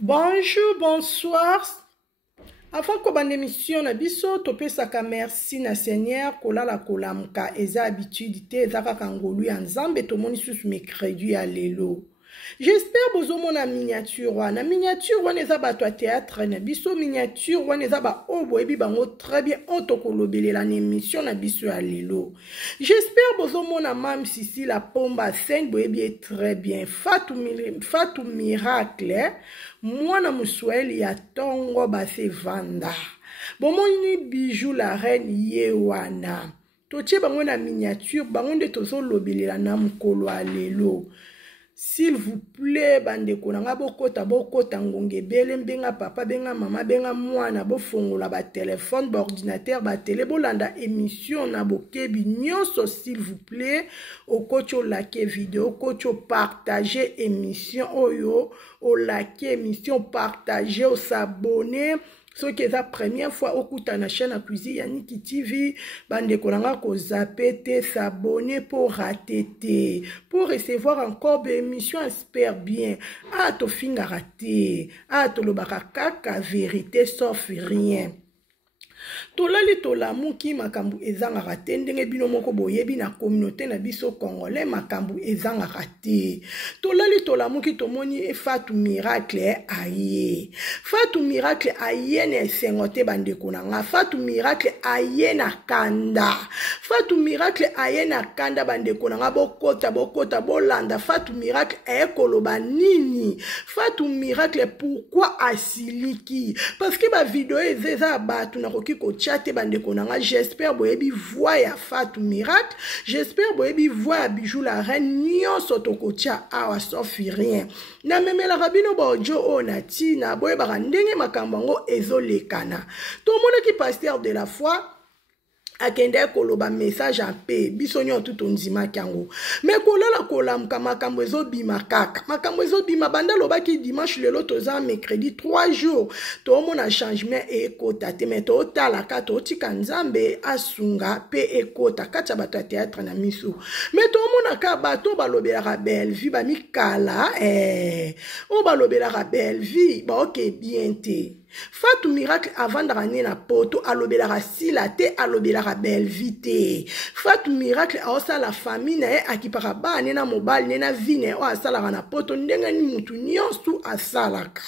Bonjour, bonsoir. Avant que bande émission na biso topesaka merci na Seigneur kolala kolamuka eza habitude te eza kaka ngolu ya nzambe tomoni susu mercredi ya lelo. J'espère bozomona miniature wana. Miniature wana eza bato ya théâtre na biso. Miniature wana eza ba obo ebi bango très bien otokolobelela na émission na biso ya lelo. J'espère bozomona Mam Sisi la pomba scène boyebi très bien. Fatou Miracle mwana muswahili ya tongo base vanda. Bomoni bijou la reine ye wana. Totie bango na miniature bango nde tozolobelela na mukolo ya lelo. S'il vous plaît, bande konanga bokota ngonge bele benga papa benga mama benga mwana bofongola ba téléphone ba ordinateur ba télé bolanda émission na bokebi nyonso s'il vous plaît okocho like vidéo okocho partager émission oyo o like émission partager o s'abonner. Ce qui est la première fois au coup na chaîne à cuisine Yannick TV, bande kolanga ko zapete s'abonner pour rater pour recevoir encore des émissions espère bien. Ah to finga raté, ah to lobaka kaka vérité sauf rien. Tolali tolamu ki makambu ezanga rate ndenge bino moko boyebi na communauté na biso congolais makambu ezanga rate. Tolali tolamu ki tomoni Fatou Miracle aye. Fatou Miracle aye ne sengote bande konanga. Fatou Miracle aye na kanda. Fatou Miracle aye na kanda bande konanga bokota bolanda. Fatou Miracle aye koloba nini. Fatou Miracle pourquoi asiliki? Parce que ba vidéo ezeza batu na koki ko chat bande konanga. J'espère boyebi voix ya Fatou Miracle. J'espère boyebi voix ya bijou la reine nyonso tokotia awa sauf rien. Na memela rabino bojo o nati na boyeba ndenge makambango ezolekana. Tout le monde qui pasteur de la foi akende koloba message en paix bisonyo tout onzima kango mais kolala kolamuka makambo ezobima kaka makambo ezobima banda lobaki dimanche lelo toza mercredi 3 jours to mona changement ekota te mais to tala ka to tika nzambe asunga pe ekota kata bato théâtre na miso mais to mona ka bato balobela belle vie ba mikala o balobela belle vie ba ok bien te. Fatou Miracle avant d'arranger na poto alobela sila te alobela belle vite. Fatou Miracle a osa la famille na akipaka ba nena mobile nena vine o asala na poto ndenga ni mutu nyonso asalaka.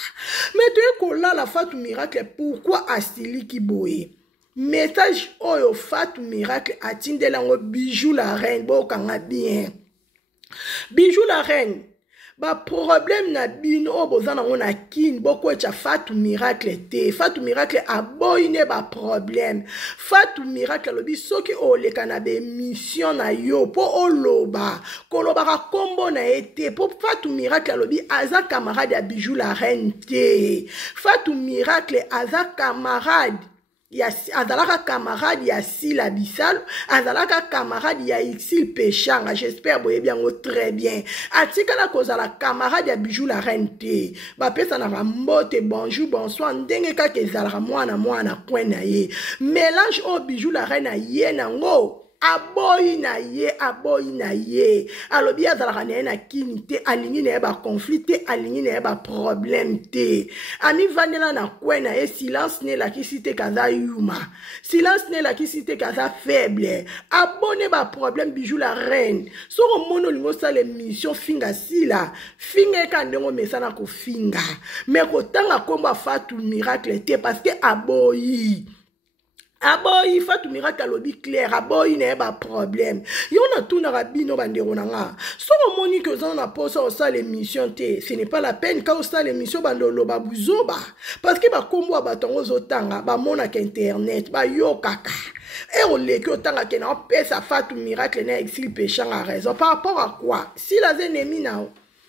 Mais tu ekola la Fatou Miracle pourquoi asili ki boye. Message oyo Fatou Miracle atindela ngo bijou la reine bo kanga bien. Bijou la reine ba problème na bino o bozana ngona kin boko cha Fatou Miracle te. Fatou Miracle aboyine ba problème. Fatou Miracle lobi soki o leka na be mission na yo po o loba koloba ka kombo na ete po Fatou Miracle lobi aza camarade ya bijou la reine te. Fatou Miracle aza camarade azalaka camarade ya Sila Bissalo, azalaka camarade ya Ixil Pechanga, j'espère boye bien très bien. Atika la cause la camarade ya bijou la reine te. Ba pesa na rambote bonjour bonsoir ndenge ka kezala mwana kwena ye. Mélange au bijou la reine ye nango. Aboyi na ye alobi azalaka na kini te alingi na ba conflit te alingi na ba problème te ami vanela na kwena ye silence ne la kisite kaza yuma silence ne la kisite kaza faible abone ba problème bijou la reine soko mono lingo sala mission finga sila finga ka ndengo mesana ko finga mais ko tanga komba Fatou Miracle te parce que aboyi Fatou Miracle alobi clair aboyi na ba problème yona tuna rabino bandero nanga soko moni que on a posé ça l'émission te ce n'est pas la peine quand ça l'émission bandolo ba buzoba parce que ba kombo ba tongo zotanga ba mona ka internet ba yokaka et on le que otanga ke na pesa Fatou Miracle na Ixil Pechanga raison par rapport à quoi si la ennemi na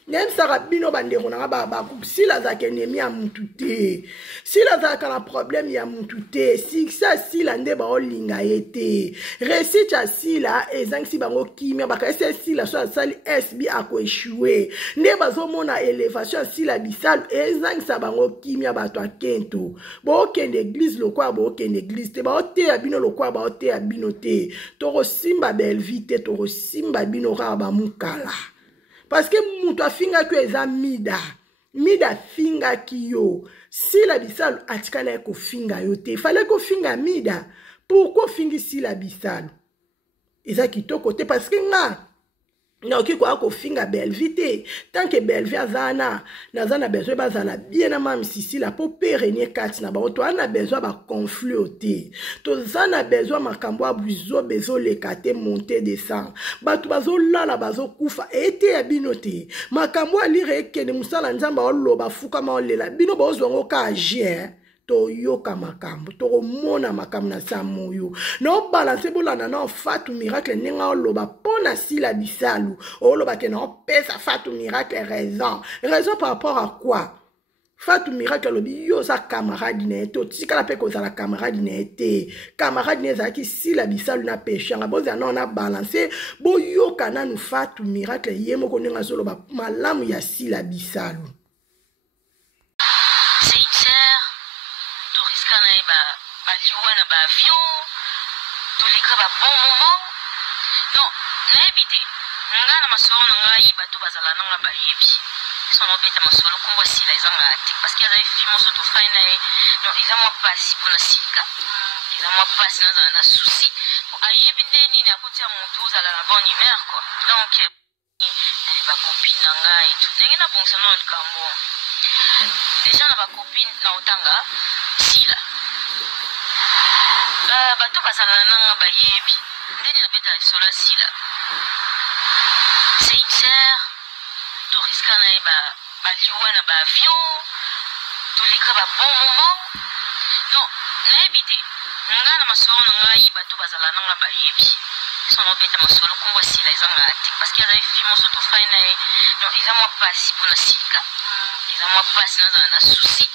nem sarabino bandero na ba si la za kenemi ya mutute si la za kana problème ya mutute si ça si la nde ba olinga ete récite ya si la ezang si bango kimia ba ka si la so sali SB ako échouer nde bazo mona élévation si la Bissalo ezang sa bango kimia ba to akento bo okende église lokwa bo okende église te ba ote ya bino lokwa ba ote ya bino te to simba belle vite to simba bino ra ba mukala. Parce que moutou a finga que eza mida. mida finga kiyo sila bisalu atikala ko finga yote fallait ko finga mida pourquoi fingi sila bisalu eza kitoko te parce que nga naoki kwa ko finga Belvi te tant que Belvi azana nazana besoin bazala bien na mam sisi la po pérennier kati na ba to ana besoin ba conflit te to zana besoin makambo abuzo bezo lekate monter descend batu bazo lala bazo kufa ete ya bino te makambo alire ekene musala nzamba oloba fuka ma olela bino bozongo ka agir toyoka makambo tokomona makambo na samoyo no balance bolana na Fatou Miracle ninga oloba pona sila bisalu oloba ke na pesa Fatou Miracle raison par rapport à quoi Fatou Miracle lobi yo sa camarade ne to tikala pe ko za la camarade ne te camarade ne za ki sila bisalu na péché nga boza na balance bo yo kana nu Fatou Miracle yemo ko ninga soloba malamu ya sila bisalu. Avion, tous les cas, bon moment. Non, n'habite. Ngana masolo ngai bato bazala nanga bayebi. Sono beta masolo kumbo sila izanga ati parce qu'il y a des films sur tout fine donc ils ont passé pour la sika. Ils ont passé dans un souci. Ayebi ndeni na kotia mutu za la bonne humeur quoi. Donc ba copine nanga et tout. Ngena fonctionne le kambo. Déjà na ba copine na otanga sila. Bato basala nanga bayebi ndeni na beta solo sila sincère touriska na baliwa na avion toleka bon moment non nayebi te nga na masolo na ngai bato bazala nanga bayebi sono beta masolo kumbo sila ezanga ati parce qu'il y a des films sur tout fine donc ils ont passé pour la sika ils ont passé dans un souci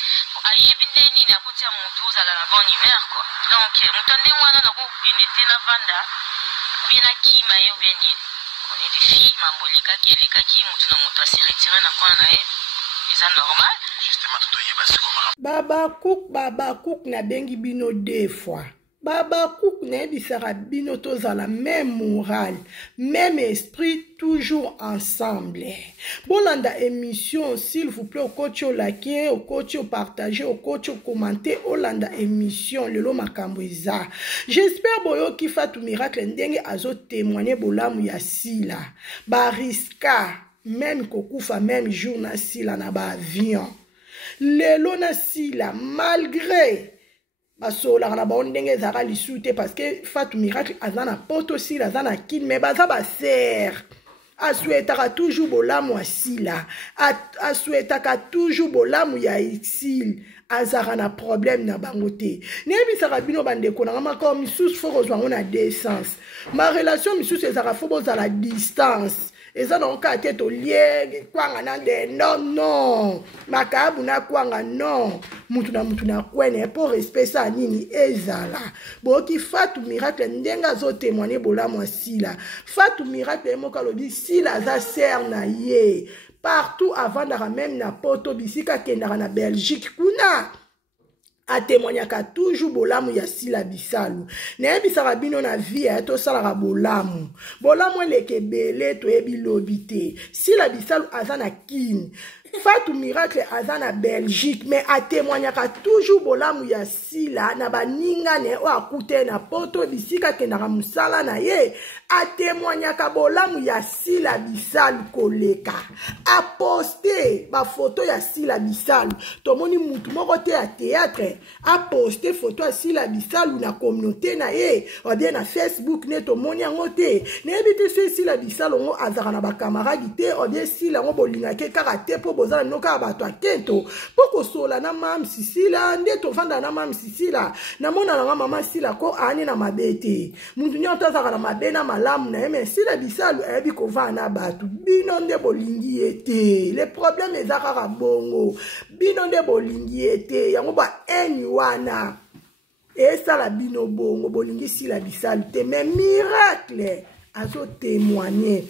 ayebi ndeni na kotia mutu za la bonne humeur quoi donc mutande wana na ko pinete na vanda bina kima yo beni on est des filles mambolika ki mutu na mutu se retirer na kona na eza normal justement tout yeba siko baba cook na bengi bino deux fois Baba Cook nebisara bino tozala même morale, même esprit, toujours ensemble. Bolanda émission, s'il vous plaît, au coach au liker, au coach au partager, au coach au commenter, Olanda émission, le makamboiza. J'espère boyo ki Fatou Miracle ndenge azo témoigner bolamu ya sila. Bariska, même kokufa, même jour na sila na ba avion. Lelo na sila, malgré basola na ba ndenge zaka lisute parce que Fatou Miracle azana poto sila azana kin mais baza ba ser asouetaka toujours bolamu asila asouetaka toujours bolamu ya isil azara na problème na bangote nebi saka bino bandeko na maka misusu foko zwango na décence ma relation misusu ezaka foko za la distance eza na nka te to lié kwanga na de non makabu na kwanga non mutu na kwene pour respect sa nini ezala boki Fatou Miracle ndenga zo témoigner bolamu asila Fatou Miracle moka lobi sila za ser na ye partout avant d'ara même na poto bisika kendara na Belgique kuna a témoignaka toujours bolamu ya sila bisalu nayebisaka bino na vie ya tosalaka bolamu eleke bele toyebi lobi te sila bisalu aza na kini Fatou Miracle aza na Belgique mais a témoignaka toujours bolamu ya sila na baningane o akute na poto bisika kendaka musala na ye a témoignaka bolamu ya sila bisalu koleka a poste ba photo ya sila bisalu tomoni mutu moko te ya théâtre a poste photo ya sila bisalu na communauté na ye ou bien na Facebook ne tomoni yango te neyebi te sila bisalu ngo azaka na bakamaradi te ou bien sila ngo bolingaki kaka te po bozala noka bato akento po kosola na mam sisila nde tovanda na mam sisila na mona na mama sila ko ani na mabete muntu nyota azaka na mabe na malamu na yeme sila bisalu ebi kovana na bato bino nde bolingi ete le problème ezaka ka bongo bino nde bolingi ete yango ba eni wana esala bino bongo bolingi sila bisalu te mais Miracle azo témoigner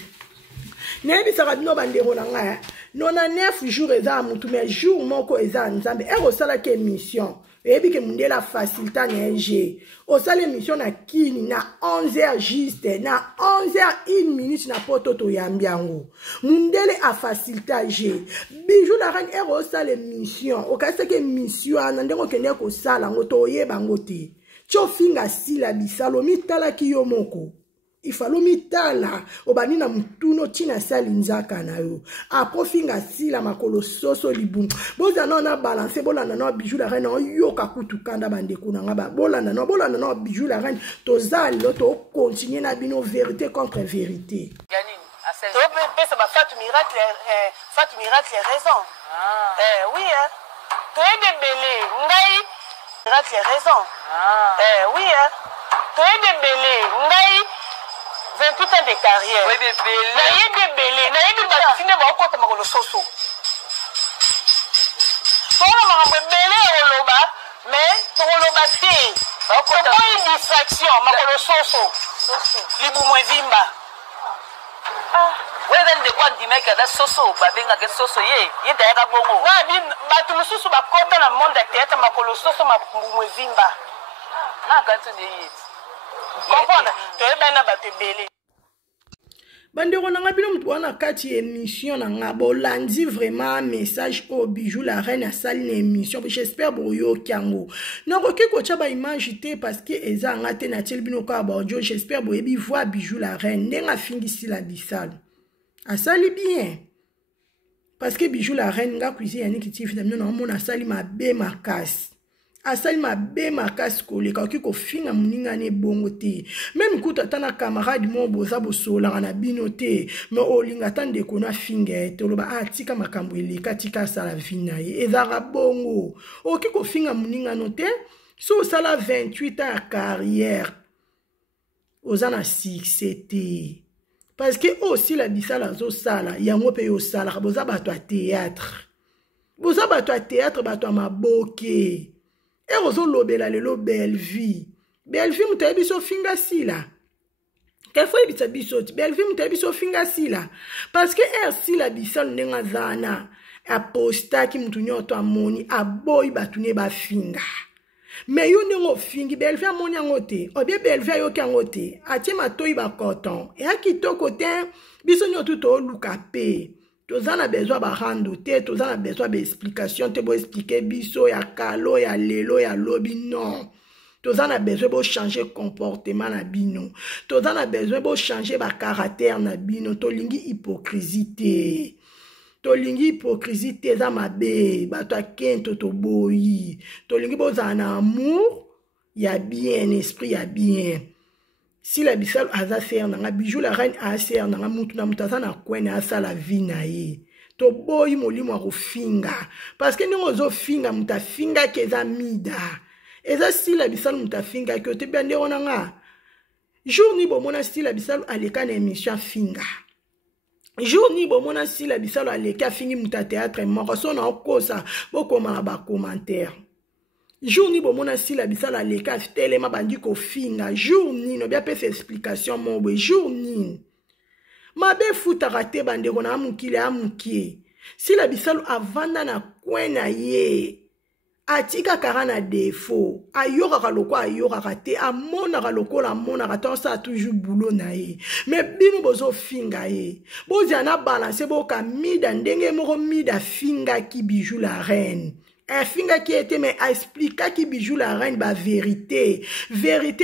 nebisaka bino bandeko na ngai 99 jours eza mutu mais jour moko eza nzambe ekosala ke émission ebi ke mundela facilita na G o sala émission na kini na 11h juste na 11h01 na poto to yambiango mundele a facilita G Bijou la reine ero sala émission o kase ke mission na ndengo kende ko sala ngoto yeba ngote chofinga sila bisalo mitala kiyomoko ifalo mitala obani na mutuno tina sali nzaka na yo aprofinga sila makolo soso libu boza na balance bolanda na Bijou la reine yoka kutukanda bandeko na ngaba bolanda na Bijou la reine tozali to continuer na bino vérité contre vérité yanini to pesa ba Fatou miracle raison oui hein to ede belé ngai miracle raison oui hein to ede belé ngai 28 ans de carrière. Oui, bébé. Naïe de fini ba okota makolo soso. Tona makambo belé oloba, mais toloba te. Ba okota une distraction makolo soso. Libu mwevimba. Wewe ndio kwa ndimeka da soso babenga ke soso ye dayaka bongo. Na bi batu mususu bakota na monde ya théâtre makolo soso mwevimba. Na kantu ndi yi. Comprendre? Toyebana bato belé. Bandeko nanga bino mutu wana kati émission nanga bolandi vraiment message au Bijou la reine a sali na émission j'espère boyo kiango nakoki kocha ba image te parce que eza nga te na tel bino ka ba audio j'espère boyebi voir Bijou la reine ndenga fingisi la bisal a sali bien parce que Bijou la reine nga cuisine yani kiti finalement na mona sali mabe makasi asali mabe makasi koleka ki ko finga muninga ne bongo te même kuta tana camarade mo boza bosola na bino te mais olinga tande ko na finga te loba atika makambo eleka tika sala vina ye ezara bongo oki ko finga muninga no te so sala 28 ans de carrière ozana succès te parce que aussi la bisala zo sala yango pe yo sala boza bato a théâtre bato a maboke et ozo lobela lelo belle vie mutaye biso finga sila kefo ebisa biso belle vie mutaye biso finga sila parce que sila bisalo ndenga zana aposta ki mutu nyoto amoni aboyi batu ne ba finga mais yo ndengo fingi belle vie amoni angote obie belle vie ayoki angote atie matoyi ba coton et akitoko te biso nyoto to luka pe tozana besoin ba rando te tozana besoin ba explication te bo expliquer biso ya kalo ya lelo ya lobi non tozana besoin bo changer comportement na bino tozana besoin bo changer ba caractère na bino tolingi hypocrisie za mabe bato akento to boyi tolingi bozana amour ya bien esprit ya bien. Si la bisal aza ser nanga Bijou la reine a ser nanga mutu na mutaza na kwene asa la vie na ye to boyi molimo a finga parce que ningo zo finga muta finga keza mida eza si la bisal muta finga ke te bende onanga jour ni bomona si la bisal aleka na émission finga jour ni bomona si la bisal aleka fingi muta théâtre moko so na okosa bokoma na ba commentaire. Jour ni bomona si la bisala leka telema bandi ko finga jour ni no bia pesa explication mobo jour ni mabe futa rate bande ko na amukile amukie si la bisalo avanda na kwena ye atika karana défaut ayoka kaloko ayoka kate amona kaloko la mona kata sa toujours boulot na ye mais bino bozo finga ye boza na balance boka mida ndenge moko mida finga ki Bijou la reine. Un finga qui était mais a expliqué qui Bijou la reine ba vérité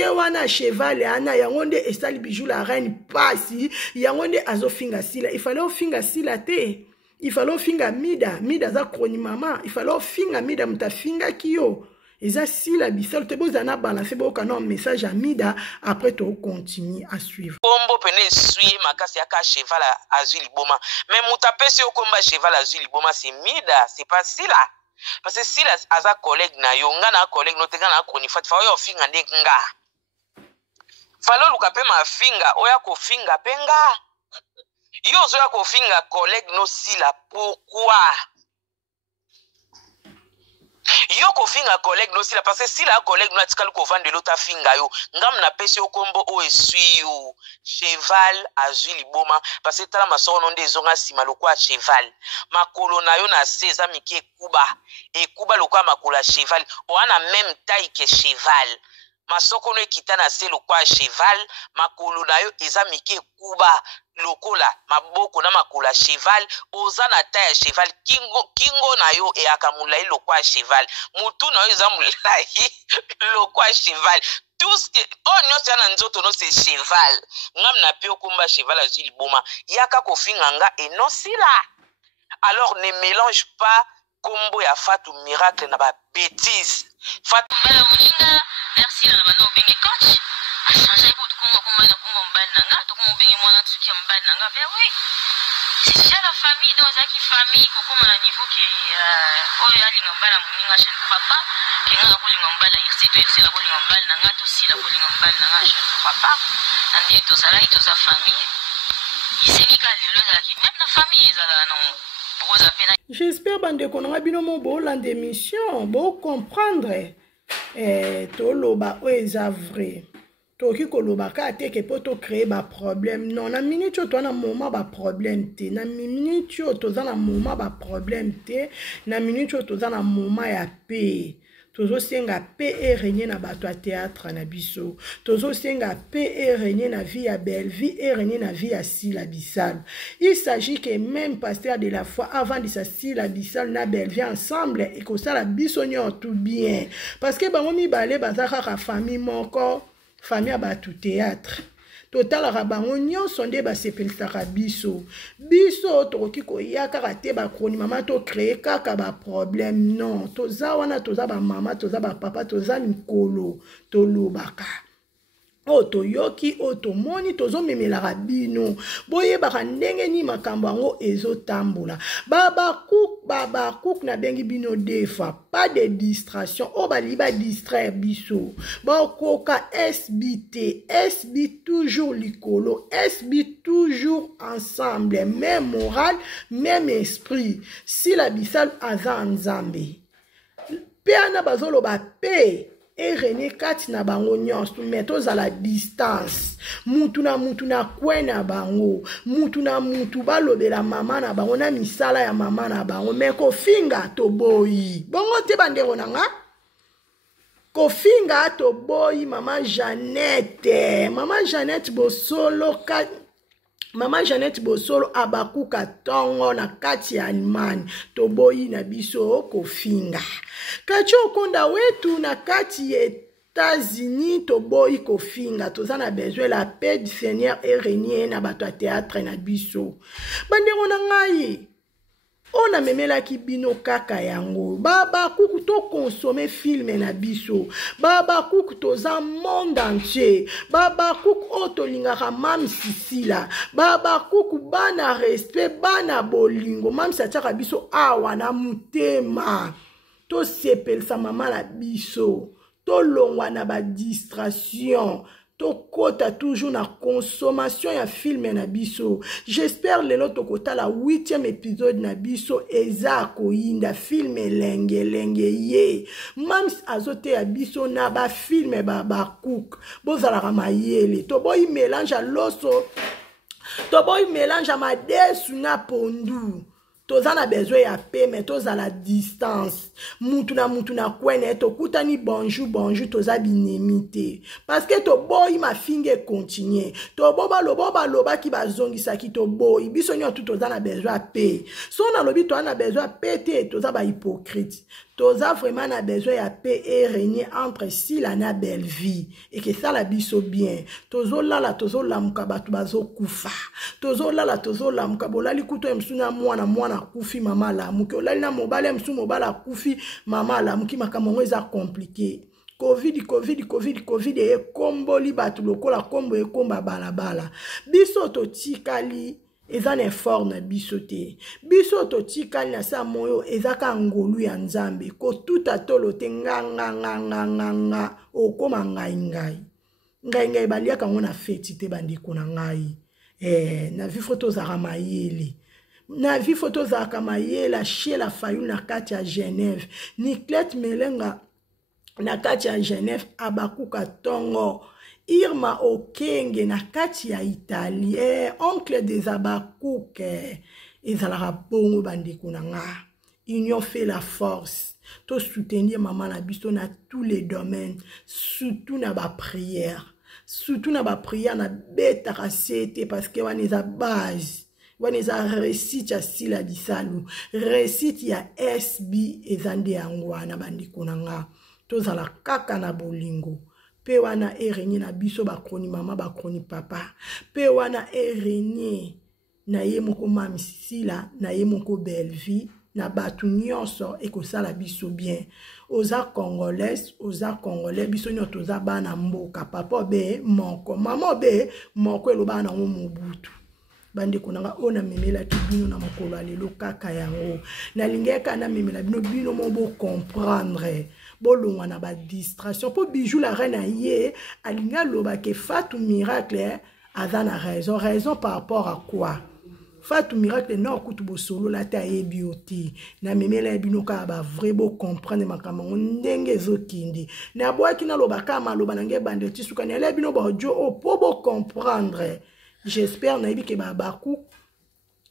wana cheval ana yangonde estali Bijou la reine pasi yangonde azo finga sila il fallait finga sila te il fallait finga mida za kroni mama il fallait finga mida muta finga kiyo eza sila bisol te bozana balancer boka non message à mida après to continue à suivre bombo pene suye makasi aka cheval azuli boma mais muta pese okomba cheval azuli boma c'est mida c'est pas sila. Parce que si la aza collègue na yo nga na collègue no tenga na koni fat fa yo finga nde nga falo luka pe ma finga oya ko finga penga yo zo ya ko finga collègue no sila pourquoi Yo ko finga collègue no sila parce que si la collègue no atikali ko vendre l'autre finga yo ngam na pesi yo kombo o esui yo cheval azui liboma parce que tala masoro no nde zonga sima lokwa cheval makolo na yo na seza miki ekuba lokwa makolo cheval o ana même taille que cheval masoko no ekita na se lokwa cheval makolo na yo eza miki ekuba lokola maboko na makolo cheval oza na taille ya cheval kingo na yo eyaka mulai lokwa cheval mutu na yo eza mulai lokwa cheval tout ce que oh nyonso ya na nzoto no c'est cheval ngam na pe okumba cheval azwi liboma yaka kofinga nga enosila. Alors ne mélange pas kombo ya Fatou Miracle na ba bêtise Fatou Mbala Moninga merci na bando bengi coach a changer ko tukuma na kumba mbana nga tukuma bengi mwana tukia mbana nga ben oui c'est ça la famille dans zaki famille kokoma na niveau que oyo alinga mbala Moninga je ne crois pas que nga ko linga mbala irsi to irsi la ko linga mbala nga to si la ko linga mbala nga je ne crois pas andi to sala to sa famille isengi ka lelo zaki même la famille ezala non. J'espère bande konanga bino mo bo lande émission bo comprendre toloba o eza vrai toki koloba ka te ke poto créer ba problème non na minute to na moment ba problème te na minute to za na moment ba problème te na minute to za na moment ya paix. Tozo senga paix et régner na bato à théâtre na biso. Tozo senga paix et régner na vie à belle vie et régner na vie à syllabissal. Il s'agit que même pasteur de la foi avant de sa syllabissal na belle vie ensemble et que ça la bisonnion tout bien. Parce que bango mi balé bazaka famille moko famille à bato théâtre. Total rabango nyonso nde basepelisaka biso tokoki koyaka kate bakroni mama to créer kaka ba problème non toza wana toza ba mama toza ba papa toza mikolo tolobaka o toyoki o tomoni tozomemelaka bino boyebaka ndenge ni makambo yango ezotambola baba cook na bengi bino defa pas de distraction o baliba distraire biso bakoka SB toujours likolo SB toujours ensemble même moral même esprit si la bisal aza nzambe pe ana bazoloba pe et René kati na bango nyonso meto za la distance mutu na kwena bango mutu na mutu balobela mama na bango na misala ya mama na bango meko finga to boyi bongo te bandero nanga kofinga to boyi mama Jeannette Bosolo Mama Jeannette Bosolo abakuka tongo na kati ya Allemagne toboyi na biso kofinga kati okonda wetu na kati États-Unis toboyi kofinga toza na besoin la paix du Seigneur et régner na bato théâtre na biso bandeko na ngai on a memela ki bino kaka yango baba kuku to consommer film na biso baba kuku toza monde entier baba kuku otolingaka mam sisila baba kuku bana respect bana bolingo mam satiaka biso awa na mutema to sepelisa mama na biso to longwa na ba distraction tokota toujours na consommation ya film na biso. J'espère lelo tokota la 8e épisode na biso eza koyinda film lenge ye. Mams azote ya biso na ba film ba cook. Bozala mayele. To boy mélange loso. To boy mélange madesu na pondu. Toza na besoin ya paix mais toza la distance mutu na kwene to kutani bonjour toza binemite parce que to boy ma finge continuer to boba loba ki bazongisa ki to boy biso nyo tout toza na besoin ya paix so na lobi to na besoin ya paix te toza ba hypocrite toza vraiment na besoin ya paix et régner entre si la na belle vie et que ça la biso bien tozo lamuka batu bazo kufa tozo lamuka bolali kuto msuna mwana kufi mama la muki olali na mobale msu mobala kufi mama la muki makambo eza compliqué covid e komboli batu lokola kombo e komba balabala biso to tikali eza na effort na biso te biso to tikali na sa moyo eza ka ngolu ya nzambe ko tuta tolo te nga okoma ngai baliaka ngo na feti te bandeko na ngai na vifo tozaka mayele na vi photo za kamaye la chez la Fayoul na kati ya Genève Niclette Melenga na kati ya Genève Abakuka Tongo Irma Okenge na kati ya Italie oncle des Abakuke ezalaka bongo bandeko na nga union fait la force to soutenir maman na biso na tous les domaines surtout na ba prière na beta kasete parce que wana eza base wana eza récite ya sila disalu récite ya SB eza nde yango wana bandeko na nga tozala kaka na bolingo pe wana erenye na biso bakroni mama bakroni papa pe wana erenye na ye moko mami sila na ye moko Belleville na batu nyonso ekosala biso bien oza congolais biso nyoto oza bana mboka papa be moko mama be moko eloba na mobutu bandeko nanga ona memela bino na mokolo alelo kaka yango na lingeka na memela bino mo comprendre bolongwa na ba distraction po bijou la reine ye alinga loba ke Fatou Miracle aza na raison par rapport à quoi Fatou Miracle na okutu bosolo la ta ebioti na memela bino ka ba vrai bo comprendre makambo ndenge zokindi na boaki na loba kama loba nange bande tisuka na bino ba jo o po bo comprendre j'espère na yebi ke ba baku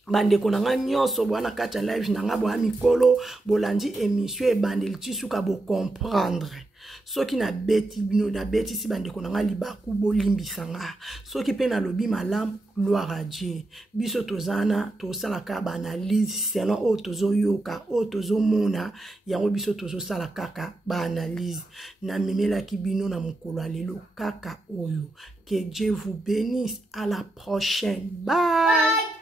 bandeko na nga nyonso bwana kati ya live na nga bwa mikolo bolandi émission e bandeli tisuka bo comprendre soki na beti bino na beti si bandeko na nga libaku bolimbisa nga soki pe na lobi malamu gloire à Dieu biso tozana tosala ka ba analyse selon o tozoyoka o tozomona yango biso tozosala kaka ba analyse na memela ki bino na mokolo alelo kaka oyo que Dieu vous bénisse à la prochaine bye